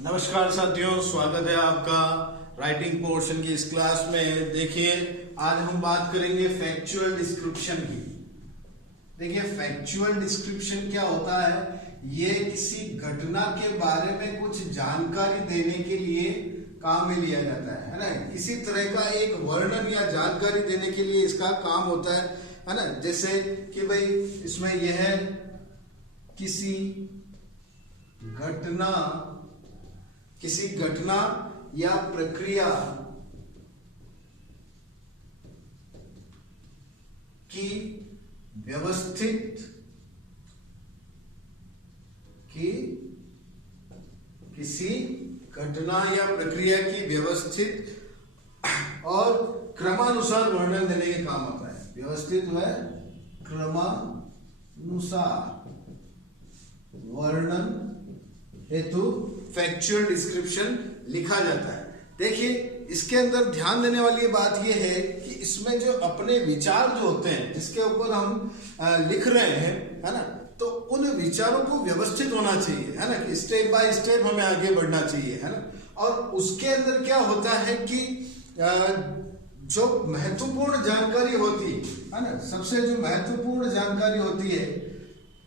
नमस्कार साथियों, स्वागत है आपका राइटिंग पोर्शन की इस क्लास में। देखिए, आज हम बात करेंगे फैक्चुअल डिस्क्रिप्शन की। देखिए, फैक्चुअल डिस्क्रिप्शन क्या होता है? ये किसी घटना के बारे में कुछ जानकारी देने के लिए काम में लिया जाता है ना। किसी तरह का एक वर्णन या जानकारी देने के लिए इसका काम होता है ना। जैसे कि भाई इसमें यह है किसी घटना या प्रक्रिया की व्यवस्थित किसी घटना या प्रक्रिया की व्यवस्थित और क्रमानुसार वर्णन देने के काम आता है। व्यवस्थित व क्रमानुसार वर्णन हेतु फैक्चुअल डिस्क्रिप्शन लिखा जाता है। देखिए, इसके अंदर ध्यान देने वाली बात यह है कि इसमें जो अपने विचार जो होते हैं जिसके ऊपर हम लिख रहे हैं, है ना, तो उन विचारों को व्यवस्थित होना चाहिए, है ना, कि स्टेप बाय स्टेप हमें आगे बढ़ना चाहिए, है ना। और उसके अंदर क्या होता है कि जो महत्वपूर्ण जानकारी होती है ना, सबसे जो महत्वपूर्ण जानकारी होती है,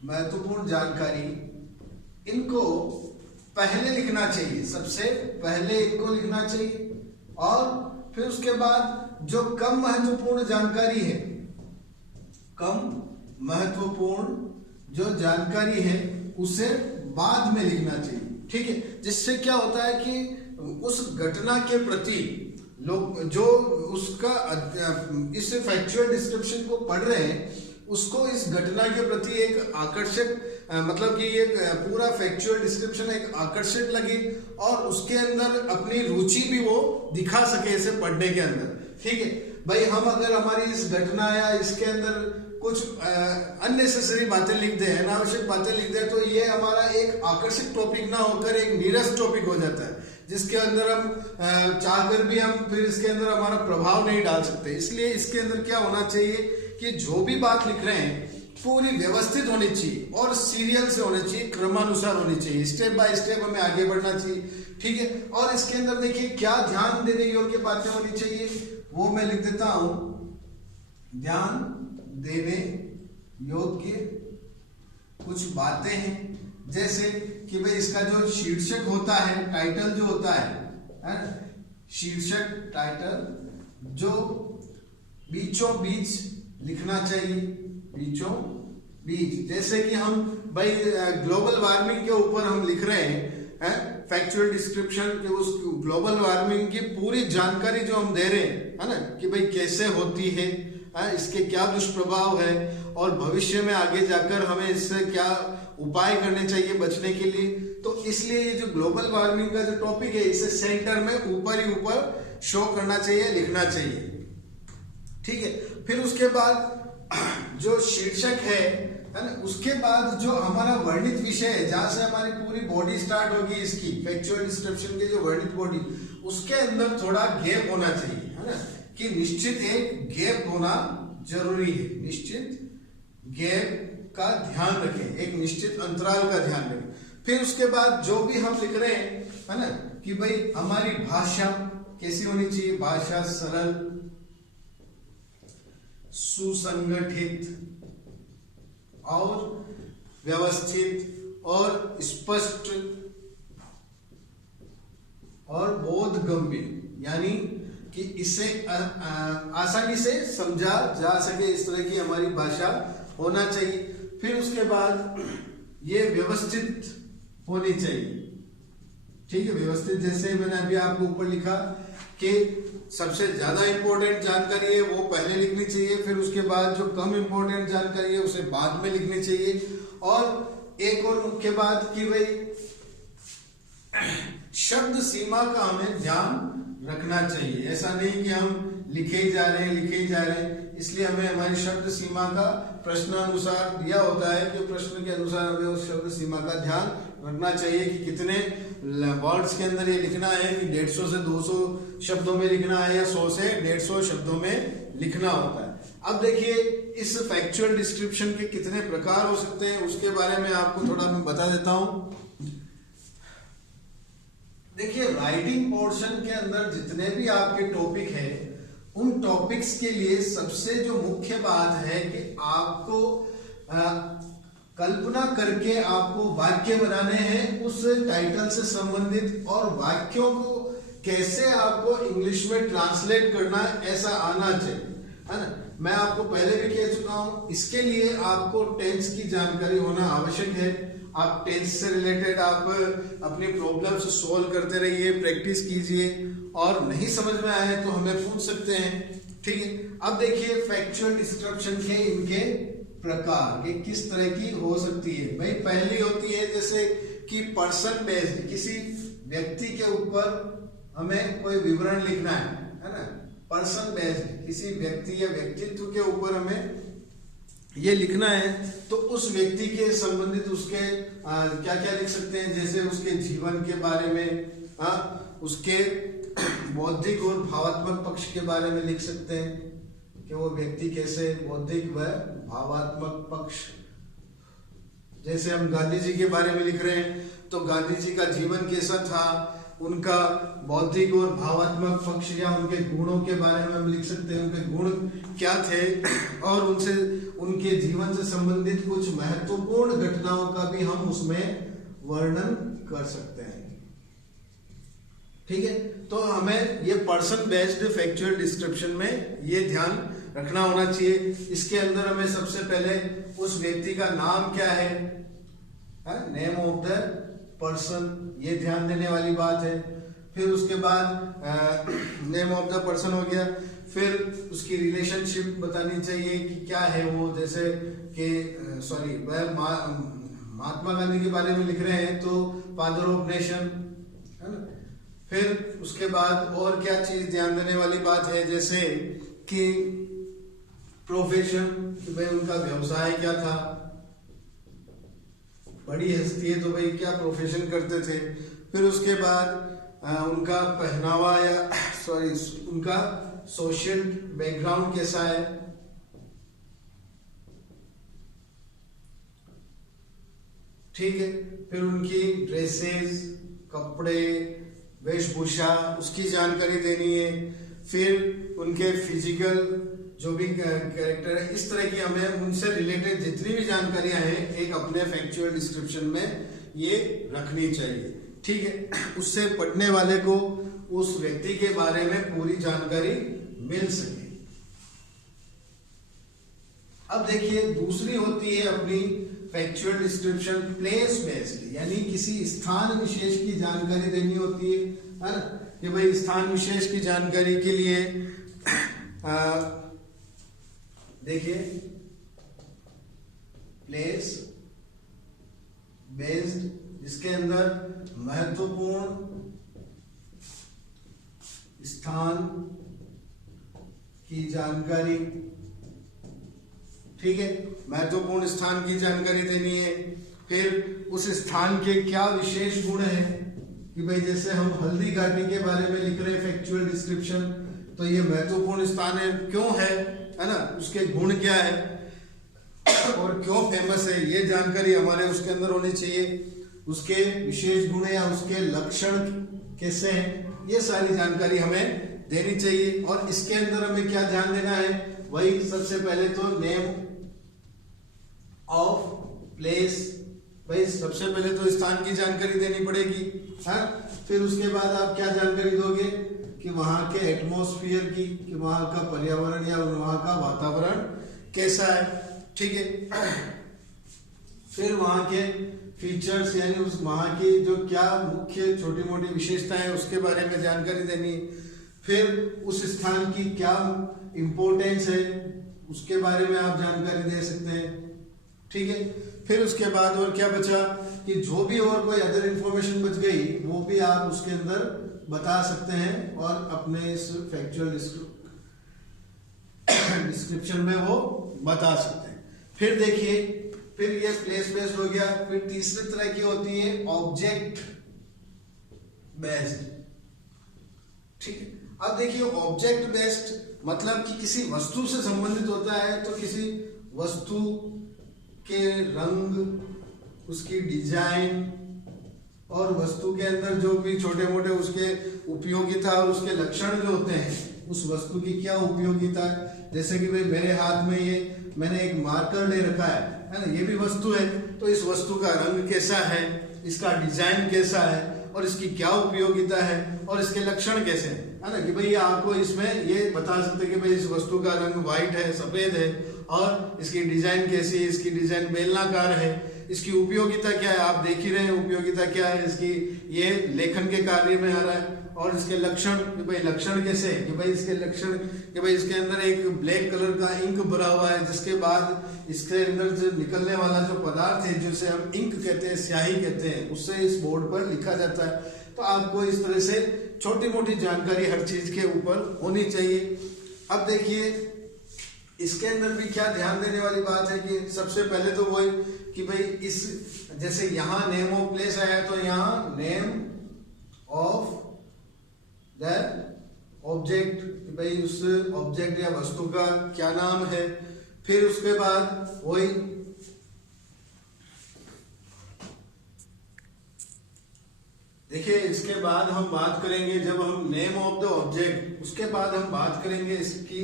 महत्वपूर्ण जानकारी, इनको पहले लिखना चाहिए। सबसे पहले इनको लिखना चाहिए और फिर उसके बाद जो कम महत्वपूर्ण जानकारी है, कम महत्वपूर्ण जो जानकारी है उसे बाद में लिखना चाहिए। ठीक है, जिससे क्या होता है कि उस घटना के प्रति लोग जो उसका इस फैक्चुअल डिस्क्रिप्शन को पढ़ रहे हैं उसको इस घटना के प्रति एक आकर्षक मतलब कि ये पूरा फैक्चुअल डिस्क्रिप्शन एक आकर्षक लगे और उसके अंदर अपनी रुचि भी वो दिखा सके इसे पढ़ने के अंदर। ठीक है भाई, हम अगर हमारी इस घटना या इसके अंदर कुछ अननेसेसरी बातें लिख दें, अनावश्यक बातें लिख दें, तो ये हमारा एक आकर्षक टॉपिक ना होकर एक नीरस टॉपिक हो जाता है, जिसके अंदर हम चाहकर भी हम फिर इसके अंदर हमारा प्रभाव नहीं डाल सकते। इसलिए इसके अंदर क्या होना चाहिए कि जो भी बात लिख रहे हैं पूरी व्यवस्थित होनी चाहिए और सीरियल से होनी चाहिए, क्रमानुसार होनी चाहिए, स्टेप बाय स्टेप हमें आगे बढ़ना चाहिए। ठीक है, और इसके अंदर देखिए क्या ध्यान देने योग्य बातें होनी चाहिए, वो मैं लिख देता हूं। ध्यान देने योग्य कुछ बातें हैं, जैसे कि भाई इसका जो शीर्षक होता है, टाइटल जो होता है, शीर्षक टाइटल जो बीचों बीच लिखना चाहिए, बीचों बीच। जैसे कि हम भाई ग्लोबल वार्मिंग के ऊपर हम लिख रहे हैं फैक्चुअल डिस्क्रिप्शन के, उस ग्लोबल वार्मिंग की पूरी जानकारी जो हम दे रहे हैं, है ना, कि भाई कैसे होती है, इसके क्या दुष्प्रभाव है और भविष्य में आगे जाकर हमें इससे क्या उपाय करने चाहिए बचने के लिए। तो इसलिए ये जो ग्लोबल वार्मिंग का जो टॉपिक है इसे सेंटर में ऊपर ही ऊपर शो करना चाहिए, लिखना चाहिए। ठीक है, फिर उसके बाद जो शीर्षक है ना, उसके बाद जो हमारा वर्णित विषय है, जहां से हमारी पूरी बॉडी स्टार्ट होगी, इसकी फैक्चुअल डिस्क्रिप्शन की जो वर्णित बॉडी, उसके अंदर थोड़ा गैप होना चाहिए, है ना, कि निश्चित एक गैप होना जरूरी है। निश्चित गैप का ध्यान रखें, एक निश्चित अंतराल का ध्यान रखें। फिर उसके बाद जो भी हम लिख रहे हैं, है ना, कि भाई हमारी भाषा कैसी होनी चाहिए, भाषा सरल, सुसंगठित और व्यवस्थित और स्पष्ट और बोधगम्य, यानी कि इसे आसानी से समझा जा सके, इस तरह की हमारी भाषा होना चाहिए। फिर उसके बाद ये व्यवस्थित होनी चाहिए। ठीक है, व्यवस्थित, जैसे मैंने अभी आपको ऊपर लिखा कि सबसे ज्यादा इंपॉर्टेंट जानकारी है वो पहले लिखनी चाहिए, फिर उसके बाद जो कम इंपॉर्टेंट जानकारी है उसे बाद में लिखनी चाहिए। और एक और मुख्य बात कि भाई शब्द सीमा का हमें ध्यान रखना चाहिए। ऐसा नहीं कि हम लिखे ही जा रहे हैं, इसलिए हमें हमारी शब्द सीमा का प्रश्न अनुसार दिया होता है कि प्रश्न के अनुसार हमें उस शब्द सीमा का ध्यान रखना चाहिए कि कितने वर्ड्स के अंदर ये लिखना है, कि 150 से 200 शब्दों में लिखना है या 100 से 150 शब्दों में लिखना होता है। अब देखिए इस फैक्चुअल डिस्क्रिप्शन के कितने प्रकार हो सकते हैं उसके बारे में आपको थोड़ा मैं बता देता हूं। देखिए राइटिंग पोर्शन के अंदर जितने भी आपके टॉपिक है, उन टॉपिक्स के लिए सबसे जो मुख्य बात है कि आपको कल्पना करके आपको वाक्य बनाने हैं उस टाइटल से संबंधित, और वाक्यों को कैसे आपको इंग्लिश में ट्रांसलेट करना है ऐसा आना चाहिए, है ना। मैं आपको पहले भी कह चुका हूं, इसके लिए आपको टेंस की जानकारी होना आवश्यक है। आप टेंस से रिलेटेड आप अपनी प्रॉब्लम्स सोल्व करते रहिए, प्रैक्टिस कीजिए, और नहीं समझ में आए तो हमें पूछ सकते हैं, ठीक है। अब देखिए फैक्चुअल डिस्क्रिप्शन के इनके प्रकार के किस तरह की हो सकती है। भाई पहली होती है जैसे कि पर्सन बेस्ड, किसी व्यक्ति के ऊपर हमें कोई विवरण लिखना है ना। पर्सन बेस्ड, किसी व्यक्ति या व्यक्तित्व के ऊपर हमें ये लिखना है, तो उस व्यक्ति के संबंधित उसके क्या क्या लिख सकते हैं, जैसे उसके जीवन के बारे में, उसके बौद्धिक और भावात्मक पक्ष के बारे में लिख सकते हैं कि वो व्यक्ति कैसे बौद्धिक व भावात्मक पक्ष, जैसे हम गांधी जी के बारे में लिख रहे हैं तो गांधी जी का जीवन कैसा था, उनका बौद्धिक और भावात्मक पक्ष या उनके गुणों के बारे में हम लिख सकते हैं, उनके गुण क्या थे, और उनसे उनके जीवन से संबंधित कुछ महत्वपूर्ण घटनाओं का भी हम उसमें वर्णन कर सकते हैं, ठीक है। तो हमें ये पर्सन बेस्ड फैक्चुअल डिस्क्रिप्शन में ये ध्यान रखना होना चाहिए। इसके अंदर हमें सबसे पहले उस व्यक्ति का नाम क्या है, नेम ऑफ द पर्सन, ये ध्यान देने वाली बात है। फिर उसके बाद नेम ऑफ द पर्सन हो गया, फिर उसकी रिलेशनशिप बतानी चाहिए कि क्या है वो, जैसे कि सॉरी वह महात्मा गांधी के बारे में लिख रहे हैं तो फादर ऑफ नेशन, है ना। फिर उसके बाद और क्या चीज ध्यान देने वाली बात है, जैसे कि प्रोफेशन, कि भाई उनका व्यवसाय क्या था, बड़ी हस्ती है तो भाई क्या प्रोफेशन करते थे। फिर उसके बाद उनका पहनावा या सॉरी उनका सोशल बैकग्राउंड कैसा है, ठीक है। फिर उनकी ड्रेसेस, कपड़े, वेशभूषा, उसकी जानकारी देनी है। फिर उनके फिजिकल जो भी कैरेक्टर है, इस तरह की हमें उनसे रिलेटेड जितनी भी जानकारियां हैं एक अपने फैक्चुअल डिस्क्रिप्शन में ये रखनी चाहिए, ठीक है। उससे पढ़ने वाले को उस व्यक्ति के बारे में पूरी जानकारी मिल सके। अब देखिए दूसरी होती है अपनी फैक्चुअल डिस्क्रिप्शन प्लेस बेस्ड, यानी किसी स्थान विशेष की जानकारी देनी होती है ना, कि भाई स्थान विशेष की जानकारी के लिए देखिए प्लेस बेस्ड, जिसके अंदर महत्वपूर्ण स्थान की जानकारी, ठीक है, महत्वपूर्ण स्थान की जानकारी देनी है। फिर उस स्थान के क्या विशेष गुण है, कि भाई जैसे हम हल्दी घाटी के बारे में लिख रहे हैं फैक्चुअल डिस्क्रिप्शन, तो ये महत्वपूर्ण स्थान है, क्यों है ना, उसके गुण क्या है और क्यों फेमस है, ये जानकारी हमारे उसके अंदर होनी चाहिए। उसके विशेष गुण या उसके लक्षण कैसे हैं, ये सारी जानकारी हमें देनी चाहिए। और इसके अंदर हमें क्या ध्यान देना है, वही सबसे पहले तो नेम ऑफ प्लेस, भाई सबसे पहले तो स्थान की जानकारी देनी पड़ेगी, हाँ। फिर उसके बाद आप क्या जानकारी दोगे कि वहां के एटमॉस्फेयर की, कि वहां का पर्यावरण या वहां का वातावरण कैसा है, ठीक है। फिर वहां के फीचर्स, यानी उस वहां की जो क्या मुख्य छोटी मोटी विशेषताएं हैं उसके बारे में जानकारी देनी। फिर उस स्थान की क्या इंपॉर्टेंस है उसके बारे में आप जानकारी दे सकते हैं, ठीक है। फिर उसके बाद और क्या बचा, कि जो भी और कोई अदर इंफॉर्मेशन बच गई वो भी आप उसके अंदर बता सकते हैं और अपने इस फैक्चुअल डिस्क्रिप्शन में वो बता सकते हैं। फिर देखिए, फिर ये प्लेस बेस्ड हो गया। फिर तीसरी तरह की होती है ऑब्जेक्ट बेस्ड, ठीक है। अब देखिए ऑब्जेक्ट बेस्ड मतलब कि किसी वस्तु से संबंधित होता है, तो किसी वस्तु के रंग, उसकी डिजाइन और वस्तु के अंदर जो भी छोटे मोटे उसके उपयोगिता और उसके लक्षण जो होते हैं, उस वस्तु की क्या उपयोगिता है। जैसे कि भाई मेरे हाथ में ये मैंने एक मार्कर ले रखा है ना, ये भी वस्तु है। तो इस वस्तु का रंग कैसा है, इसका डिजाइन कैसा है और इसकी क्या उपयोगिता है और इसके लक्षण कैसे है ना, कि भाई आपको इसमें ये बता सकते हैं कि भाई इस वस्तु का रंग व्हाइट है, सफेद है, और इसकी डिजाइन कैसी है, इसकी डिजाइन बेलनाकार है, इसकी उपयोगिता क्या है, आप देख ही रहे हैं उपयोगिता क्या है इसकी, ये लेखन के कार्य में आ रहा है। और इसके लक्षण कि भाई लक्षण कैसे है, कि भाई इसके लक्षण कि भाई इसके अंदर एक ब्लैक कलर का इंक भरा हुआ है, जिसके बाद इसके अंदर जो निकलने वाला जो पदार्थ है जिसे हम इंक कहते हैं, स्याही कहते हैं, उससे इस बोर्ड पर लिखा जाता है। तो आपको इस तरह से छोटी मोटी जानकारी हर चीज के ऊपर होनी चाहिए। अब देखिए इसके अंदर भी क्या ध्यान देने वाली बात है कि सबसे पहले तो वही कि भाई इस जैसे यहाँ नेम ऑफ प्लेस आया तो यहाँ नेम ऑफ द ऑब्जेक्ट, भाई उस ऑब्जेक्ट या वस्तु का क्या नाम है। फिर उसके बाद वही देखिए इसके बाद हम बात करेंगे, जब हम नेम ऑफ द ऑब्जेक्ट, उसके बाद हम बात करेंगे इसकी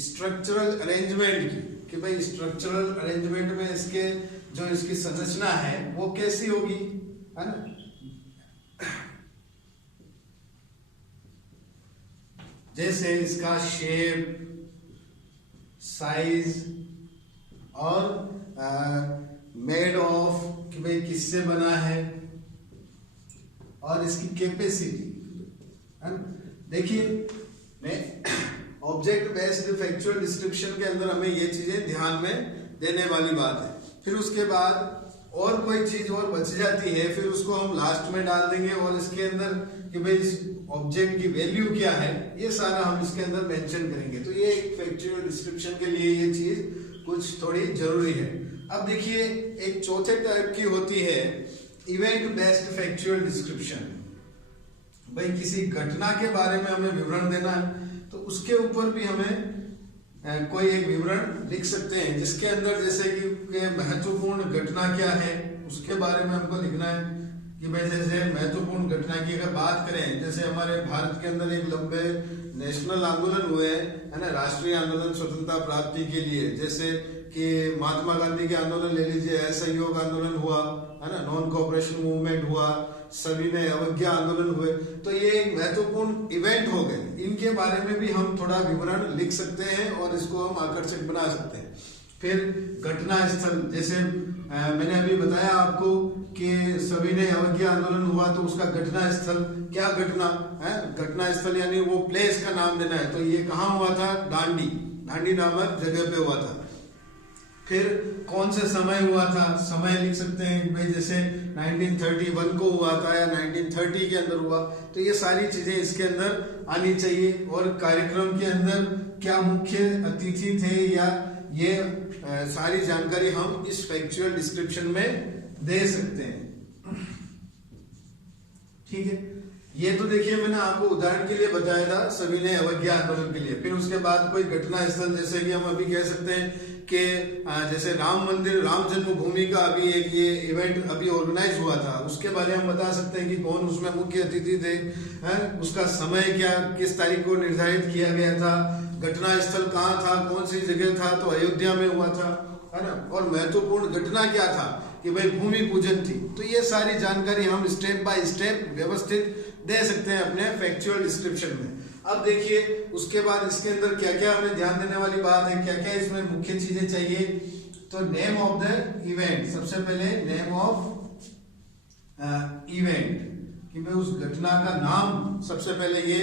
स्ट्रक्चरल अरेंजमेंट की, कि भाई स्ट्रक्चरल अरेंजमेंट में इसके जो इसकी संरचना है वो कैसी होगी, है ना। जैसे इसका शेप, साइज और मेड ऑफ कि भाई किससे बना है और इसकी कैपेसिटी, है ना। देखिए ऑब्जेक्ट बेस्ड फैक्चुअल डिस्क्रिप्शन के अंदर हमें ये चीजें ध्यान में देने वाली बात है। फिर उसके बाद और कोई चीज और बच जाती है फिर उसको हम लास्ट में डाल देंगे, और इसके अंदर कि भाई इस ऑब्जेक्ट की वैल्यू क्या है ये सारा हम इसके अंदर मेंशन करेंगे। तो ये एक फैक्चुअल डिस्क्रिप्शन के लिए ये चीज कुछ थोड़ी जरूरी है। अब देखिए एक चौथे टाइप की होती है इवेंट बेस्ड फैक्चुअल डिस्क्रिप्शन। भाई किसी घटना के बारे में हमें विवरण देना है तो उसके ऊपर भी हमें कोई एक विवरण लिख सकते हैं, जिसके अंदर जैसे कि महत्वपूर्ण घटना क्या है उसके बारे में हमको लिखना है। कि भाई जैसे महत्वपूर्ण घटना की अगर बात करें, जैसे हमारे भारत के अंदर एक लंबे नेशनल आंदोलन हुए है ना, राष्ट्रीय आंदोलन स्वतंत्रता प्राप्ति के लिए, जैसे कि महात्मा गांधी के आंदोलन ले लीजिए, असहयोग आंदोलन हुआ है ना, नॉन कोऑपरेशन मूवमेंट हुआ, सविनय अवज्ञा आंदोलन हुए। तो ये एक महत्वपूर्ण इवेंट हो गए, इनके बारे में भी हम थोड़ा विवरण लिख सकते हैं और इसको हम आकर्षक बना सकते हैं। फिर घटना स्थल, जैसे मैंने अभी बताया आपको कि सविनय अवज्ञा आंदोलन हुआ तो उसका घटना स्थल क्या घटना है, घटना स्थल यानी वो प्लेस का नाम देना है। तो ये कहाँ हुआ था, दांडी नामक जगह पे हुआ था। फिर कौन से समय हुआ था, समय लिख सकते हैं भाई जैसे 1931 को हुआ था या 1930 के अंदर हुआ। तो ये सारी चीजें इसके अंदर आनी चाहिए। और कार्यक्रम के अंदर क्या मुख्य अतिथि थे, या ये सारी जानकारी हम इस फैक्चुअल डिस्क्रिप्शन में दे सकते हैं। ठीक है, ये तो देखिए मैंने आपको उदाहरण के लिए बताया था सविनय अवज्ञा आंदोलन के लिए। फिर उसके बाद कोई घटना स्थल, जैसे कि हम अभी कह सकते हैं कि जैसे राम मंदिर, राम जन्मभूमि का अभी एक ये इवेंट अभी ऑर्गेनाइज हुआ था, उसके बारे में हम बता सकते हैं कि कौन उसमें मुख्य अतिथि थे, उसका समय क्या, किस तारीख को निर्धारित किया गया था, घटना स्थल कहाँ था, कौन सी जगह था, तो अयोध्या में हुआ था, है ना। और महत्वपूर्ण घटना क्या था कि भाई भूमि पूजन थी। तो ये सारी जानकारी हम स्टेप बाय स्टेप व्यवस्थित दे सकते हैं अपने फैक्चुअल डिस्क्रिप्शन में। अब देखिए उसके बाद इसके अंदर क्या क्या हमें ध्यान देने वाली बात है, क्या क्या इसमें मुख्य चीजें चाहिए। तो नेम ऑफ द इवेंट, सबसे पहले नेम ऑफ इवेंट कि भाई उस घटना का नाम सबसे पहले ये।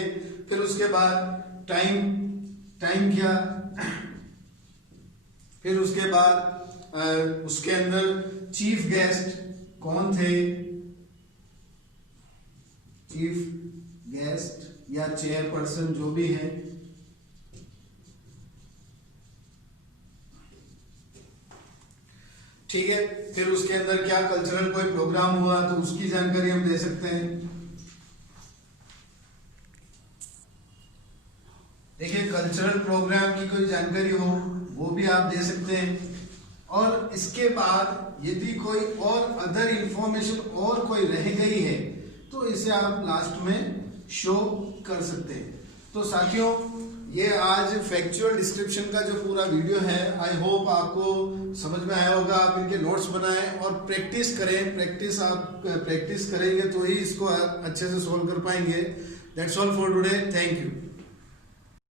फिर उसके बाद टाइम क्या, फिर उसके बाद उसके अंदर चीफ गेस्ट कौन थे, चीफ गेस्ट या चेयरपर्सन जो भी है। ठीक है, फिर उसके अंदर क्या कल्चरल कोई प्रोग्राम हुआ तो उसकी जानकारी हम दे सकते हैं। देखिए कल्चरल प्रोग्राम की कोई जानकारी हो वो भी आप दे सकते हैं। और इसके बाद यदि कोई और अदर इंफॉर्मेशन और कोई रह गई है तो इसे आप लास्ट में शो कर सकते हैं। तो साथियों, ये आज फैक्चुअल डिस्क्रिप्शन का जो पूरा वीडियो है, आई होप आपको समझ में आया होगा। आप इनके नोट्स बनाएं और प्रैक्टिस करें। प्रैक्टिस करेंगे तो ही इसको अच्छे से सोल्व कर पाएंगे। That's all for today. Thank you.